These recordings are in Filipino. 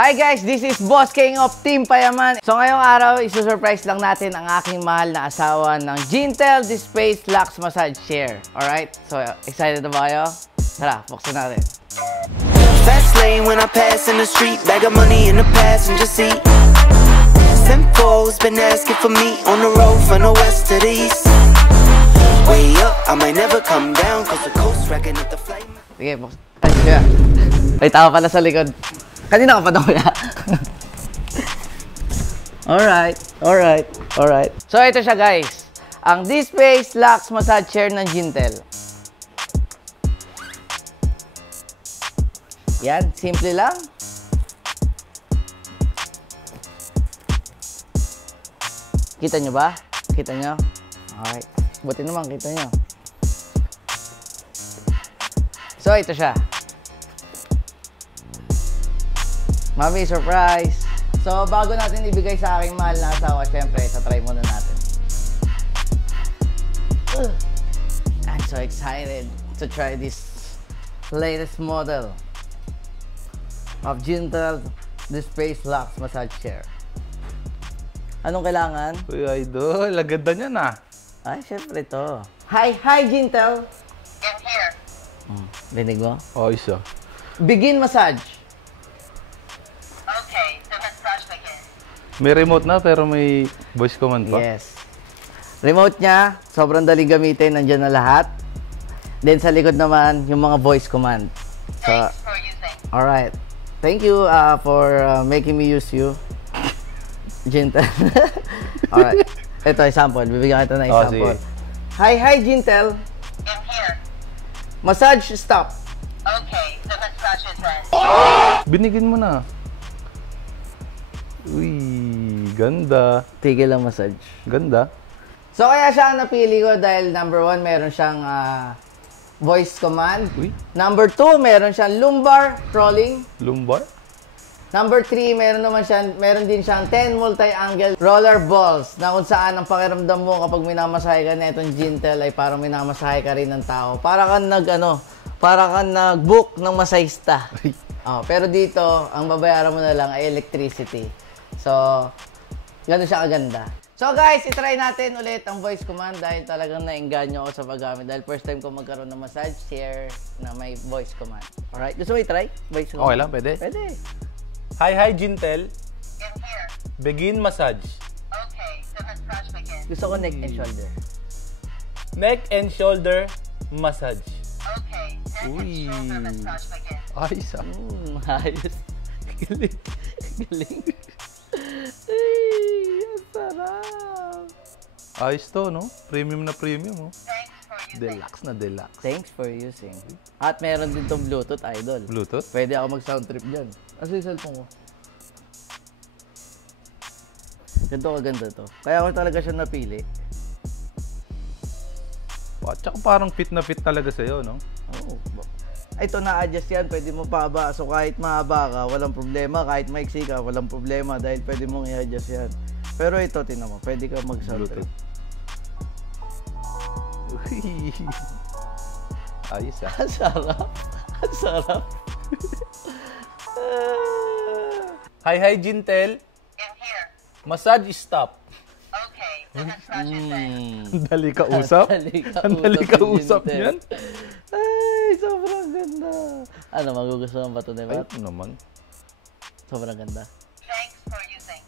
Hi guys, this is Boss King of Team Payaman. So ngayong araw, isusurprise lang natin ang aking mahal na asawa ng Gintel Dispace Lux Massage Chair. Alright? So excited na ba kayo? Tara, buksan natin. Fast lane when I pass in the street, bag of money in the passenger seat. Simcoe's been asking for me on the road from the west to the east. Way up, I might never come down cause the coast racking up the flight. Sige, buksan. Ay, kaya. May tao pala sa likod. Kanina ka pa daw kaya. Alright. So ito siya guys. Ang Dispace Lux Massage Chair ng Gintel. Yan, simple lang. Kita nyo ba? Kita nyo? Alright. Buti naman, kita nyo. So ito siya. Mami, surprise! So, bago natin ibigay sa aking mahal na asawa, syempre, try muna natin. I'm so excited to try this latest model of Gintel Dispace Lux Massage Chair. Anong kailangan? Uy, idol, ganda niya na. Ay, syempre to. Hi, Gintel! In here. Dinig mo? Oh, isa. Begin massage. Okay, the massage begin. May remote na pero may voice command pa. Yes. Remote niya, sobrang daling gamitin, nandiyan na lahat. Then sa likod naman, yung mga voice command. So, Thanks for using. alright. Thank you for making me use you. Gintel. Alright. Ito, example. Bibigyan kita ng example. Hi, Gintel. In here. Massage stop. Okay, the massage is done. Binigin mo na. Uy, ganda. Tigil ang massage. Ganda. So, kaya siya ang napili ko dahil number 1, meron siyang voice command. Uy. Number 2, meron siyang lumbar rolling. Lumbar? Number 3, meron din siyang 10 multi-angle roller balls na kung saan ang pakiramdam mo kapag minamasahe ka na itong Gintel ay parang minamasahe ka rin ng tao. Para kang nag-book ng masahista. Pero dito, ang babayaran mo na lang ay electricity. So, gano'n siya kaganda. So guys, itry natin ulit ang voice command dahil talagang naengganyo ako sa paggamit. Dahil first time ko magkaroon ng massage chair na may voice command. Alright, gusto mo i-try? Voice command? Okay lang, pwede? Pwede. Hi, Gintel. In here. Begin massage. Okay, the massage begin. Gusto ko neck and shoulder. Neck and shoulder massage. Okay, neck and Uy. shoulder massage begin. Ayos ah. Ayos. Galing. Ay, ang sarap. Ayos to, no? Premium na premium, oh. Thanks for using. Deluxe na deluxe. Thanks for using. At meron din tong Bluetooth, idol. Bluetooth? Pwede ako mag-sound trip dyan. Asa yung cellphone ko? Ganito kaganda to. Kaya ako talaga siya napili. At saka parang fit na fit talaga sa'yo, no? Oo. Ito na-adjust yan. Pwede mo pahaba. So kahit mahaba ka, walang problema. Kahit maiksi ka, walang problema. Dahil pwede mong i-adjust yan. Pero ito, tinan mo. Pwede ka mag-sound trip. Uy. Ayos ah. Ang sarap. Ang sarap. Hi, Gintel. In here. Massage stop. Okay, the massage is done. Ang dali ka usap? Ang dali ka usap Gintel. yan? Ay, sobrang ganda. Ano, magugustuhan ba ito, diba? Ay, naman. Sobrang ganda. Thanks for using.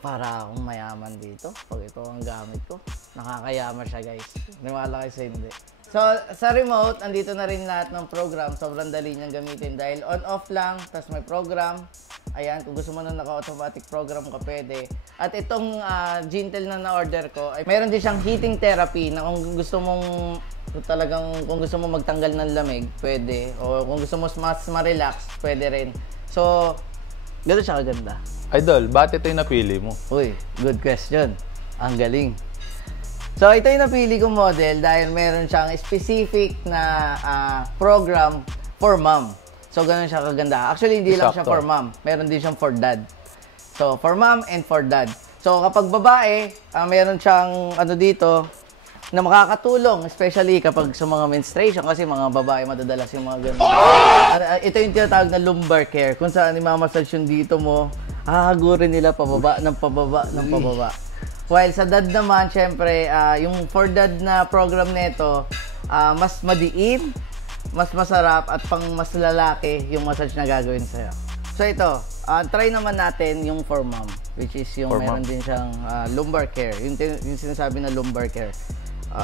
Para akong mayaman dito. Pag ito ang gamit ko, nakakayaman siya, guys. Niwala kayo sa hindi. So, sa remote, andito na rin lahat ng program. Sobrang dali niyang gamitin dahil on-off lang, tapos may program. Ayan, kung gusto mo na naka-automatic program ka, pwede. At itong Gintel na na-order ko, ay meron din siyang heating therapy na kung gusto mong kung gusto mo magtanggal ng lamig, pwede. O kung gusto mo mas ma-relax, pwede rin. So, gano'n siya kaganda. Idol, bakit ito yung napili mo? Uy, good question. Ang galing. So, ito yung napili kong model dahil meron siyang specific na program for mom. So, ganun siya kaganda. Actually, hindi lang siya for mom. Meron din siyang for dad. So, for mom and for dad. So, kapag babae, meron siyang ano dito, na makakatulong, especially kapag sa mga menstruation, kasi mga babae madadalas yung mga ganun. Ito yung tinatawag na lumbar care, kung saan imamassage yung dito mo, hahagurin nila pababa ng pababa ng pababa. While sa dad naman, syempre, yung for dad na program nito, mas madiin, mas masarap, at pang mas lalaki yung massage na gagawin sa'yo. So ito, try naman natin yung for mom, which is yung For meron mom. din siyang lumbar care, yung sinasabi na lumbar care.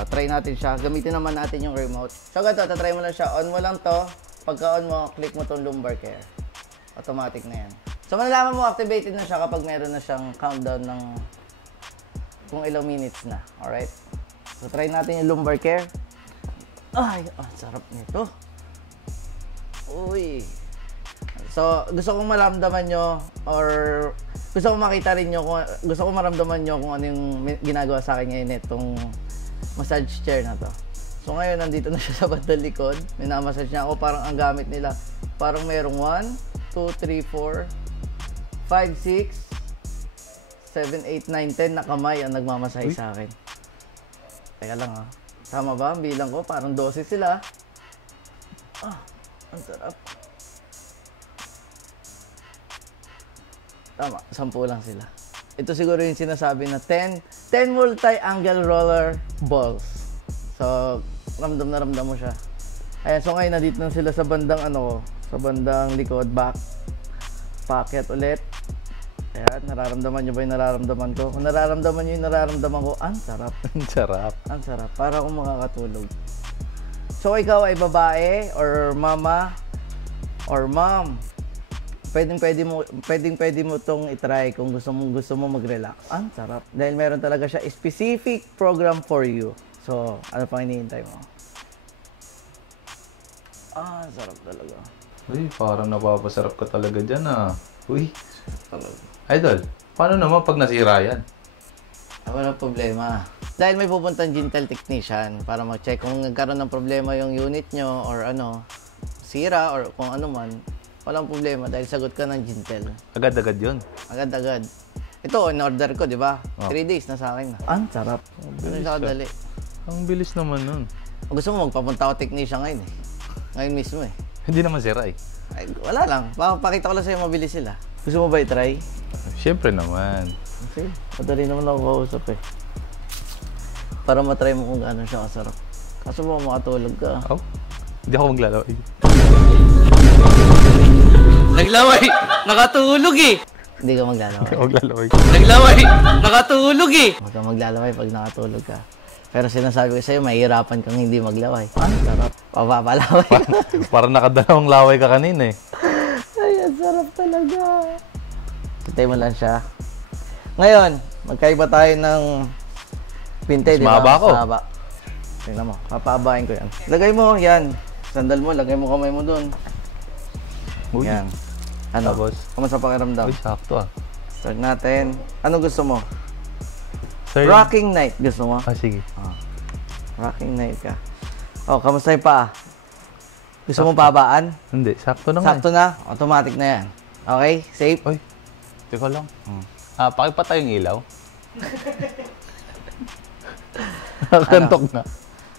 Try natin siya. Gamitin naman natin yung remote. So, ganito, tatry mo lang siya. On mo lang to. Pagka on mo, click mo tong lumbar care. Automatic na yan. So, malalaman mo, activated na siya kapag meron na siyang countdown ng kung ilang minutes na. Alright? So, try natin yung lumbar care. Ay, sarap nito. Uy. So, gusto kong maramdaman nyo or gusto kong makita rin nyo, gusto kong maramdaman nyo kung ano yung ginagawa sa akin ngayon itong massage chair na to. So ngayon, nandito na siya sa bandang likod. Minamassage niya ako. Parang ang gamit nila, parang merong 1, 2, 3, 4, 5, 6, 7, 8, 9, 10 na kamay ang nagmamasahe sa akin. Teka lang ha. Tama ba? Ang bilang ko, parang 12 sila. Ang sarap. Tama, 10 lang sila. Ito siguro yung sinasabi na 10 multi-angle roller balls. So, ramdam na ramdam mo siya. Ayan, so ngayon nandito na sila sa bandang sa bandang likod, back. Paakyat ulit. Ayan, nararamdaman nyo ba yung nararamdaman ko? Kung nararamdaman nyo yung nararamdaman ko, ang sarap. Ang sarap. Ang sarap. Para akong makakatulog. So, ikaw ay babae or mama or mom. Pwedeng mo itong itry kung gusto mo mag-relax. Ang sarap. Dahil meron talaga siya specific program for you. So, ano pang hinihintay mo? Ang sarap talaga. Uy, parang napapasarap ka talaga dyan Uy, Talaga. idol, paano naman pag nasira yan? Walang problema. Dahil may pupuntang dental technician para mag-check kung nagkaroon ng problema yung unit nyo or sira or kung ano man. Walang problema dahil sagot ka ng dental. Agad-agad yun. Agad-agad. Ito, in-order ko, di ba? Oh. 3 days na sa akin. Ang sarap. Ano siya kadali? Ang bilis naman nun. Gusto mo magpapunta ako technician ngayon eh. Ngayon mismo eh. Hindi naman sira Ay, wala lang. Pakita ko lang sa'yo mabilis sila. Gusto mo ba i-try? Siyempre naman. Okay. Madali naman ako kausap eh. Para matry mo kung gaano siya kasarap. Kaso mo makatulog ka. Oh, hindi ako maglalaway. Naglaway! Nakatulog eh! Hindi ka maglalaway. Hindi ako maglalaway. Naglaway! Nakatulog eh! Huwag kang maglalaway pag nakatulog ka. Pero sinasabi ko sa'yo, mahihirapan kang hindi maglaway. Ang sarap. Papapalaway. Parang nakadalawang laway ka kanina eh. Ay, ang sarap talaga. Kitay mo lang siya. Ngayon, magkaiba tayo ng pinte, di ba? Mahaba ako. Mahaba. Tingnan mo, papabain ko yan. Lagay mo, yan. Sandal mo, lagay mo kamay mo dun. Uy. Yan. Ano? Tapos? Kamusta pakiramdam? Uy, sakto Start natin. Ano gusto mo? Sir, Rocking night gusto mo? sige. Rocking night ka. Oh, kamusta yung paa? Gusto mo pabaan? Hindi, sakto na Sakto na? Automatic na yan. Okay? Safe? Uy, teka lang. Pakipatay yung ilaw. Nakakantok na.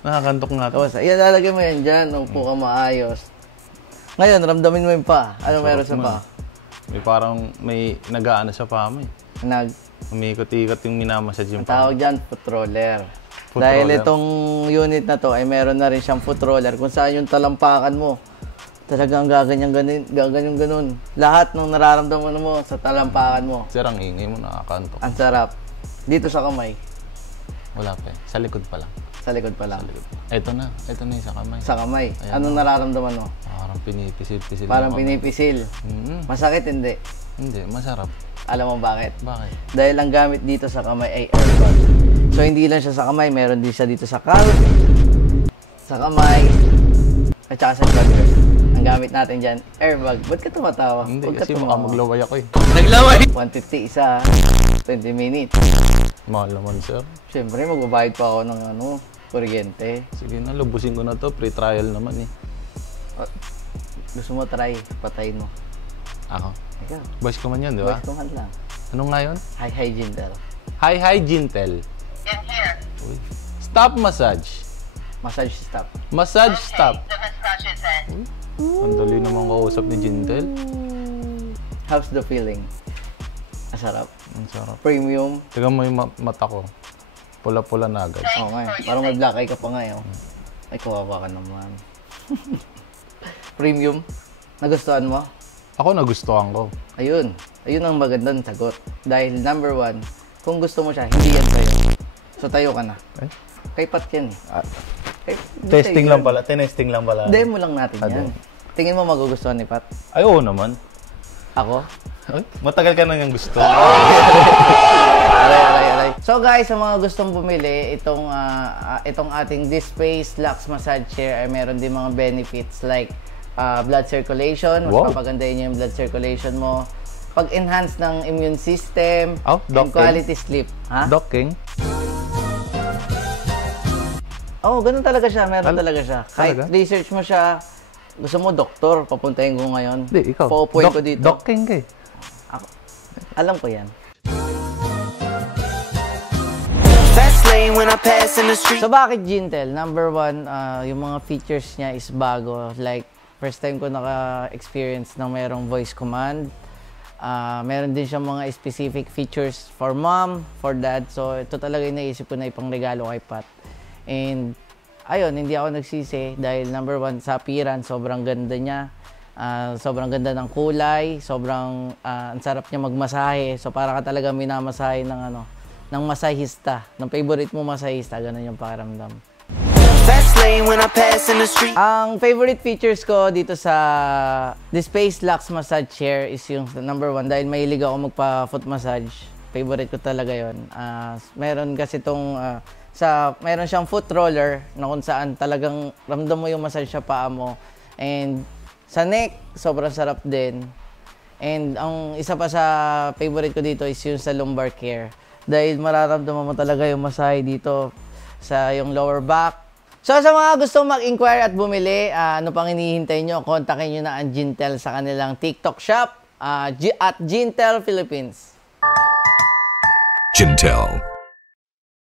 Nakakantok na to. Tapos, ilalagay mo yan dyan. Upo ka maayos. Ngayon, ramdamin mo yung paa. Ano meron sa paa? May parang may nag-aano sa paa mo eh. Umikot-ikot yung minamassage yung Ang tawag dyan, foot roller. Foot Dahil roller. itong unit na to ay meron na rin siyang foot roller kung saan yung talampakan mo. Talagang gaganyan ganun. Lahat ng nararamdaman mo sa talampakan mo. Sir, ang ingay mo, nakakantok. Ang sarap. Dito sa kamay. Wala pa eh. Sa likod pa lang. Sa likod pa lang. Ito na yung sa kamay. Sa kamay. Ayan. Anong nararamdaman mo? Parang pinipisil-pisil. Parang yung kamay. pinipisil. Mm, Masakit hindi. Hindi, masarap. Alam mo bakit? Bakit? Dahil ang gamit dito sa kamay ay airbag. So hindi lang siya sa kamay, meron din siya dito sa calf, sa kamay, at saka sa shoulder. Ang gamit natin dyan, airbag. Ba't ka tumatawa? Hindi, Huwag ka kasi tumawa. maglaway ako eh. Naglaway! 150 isa, 20 minutes. Mahal naman, sir. Siyempre, magbabayad pa ako ng kuryente. Sige na, lubusin ko na to. Pre-trial naman eh. Gusto mo try, patayin mo. Ako. Ikaw, Boys ko man yun, di ba? boys command lang. Anong nga yun? Hi, Gintel. Hi, Gintel. In here. Uy, Stop massage. Massage stop. Massage stop. The massage is end. Ang dali naman kausap ni Jintel. How's the feeling? Masarap. Ang sarap. Premium. Tignan mo yung mata ko. Pula-pula na agad. Oo nga. Parang may black eye ka pa ngayon. Ay, kawawa ka naman. Premium. Nagustuhan mo? Ako nagustuhan ko. Ayun. Ayun ang magandang sagot. Dahil number 1, kung gusto mo siya, hindi yan sa'yo. So tayo ka na. Eh? Kay Pat yan eh. Testing lang pala. Tinesting lang pala. Demo lang natin yan. Tingin mo magugustuhan ni Pat? Ay, oo naman. Ako? Ay, matagal ka nang gusto. Aray. So guys, sa mga gustong bumili, itong ating Dispace Lux Massage Chair ay meron din mga benefits like blood circulation. Mas Wow. papagandahin niyo yung blood circulation mo. Pag-enhance ng immune system. Oh, and docking. quality sleep. Ha? Docking. Oo, ganun talaga siya. Meron talaga siya. Kahit Talaga? research mo siya, gusto mo doktor, papuntahin ko ngayon. Hindi, ikaw. Paupuin ko dito. Docking ka eh. Ako. Alam ko yan. Fast lane when I pass in the street. So bakit Jintel? Number 1, yung mga features niya is bago. Like, first time ko naka-experience ng merong voice command. Meron din siyang mga specific features for mom, for dad. So ito talaga yung naisip ko na ipangregalo kay Pat. And ayun, hindi ako nagsisi dahil number 1 sa appearance, sobrang ganda niya. Sobrang ganda ng kulay, sobrang ang sarap niya magmasahe. So para ka talaga minamasahe ng masahista, ng favorite mo masahista, ganun yung pakiramdam. Fast lane when I pass in the street. Ang favorite features ko dito sa Dispace Lux Massage Chair is yung number 1 dahil mahilig ako magpa-foot massage. Favorite ko talaga yon. Meron kasi itong meron siyang foot roller na kung saan talagang ramdam mo yung massage sa paa mo. And sa neck, sobrang sarap din. And ang isa pa sa favorite ko dito is yung sa lumbar care. Dahil mararamdaman mo talaga yung masahe dito sa yung lower back. So sa mga gustong mag-inquire at bumili, ano pang hinihintay nyo, kontakin nyo na ang Jintel sa kanilang TikTok shop at Jintel Philippines. Jintel.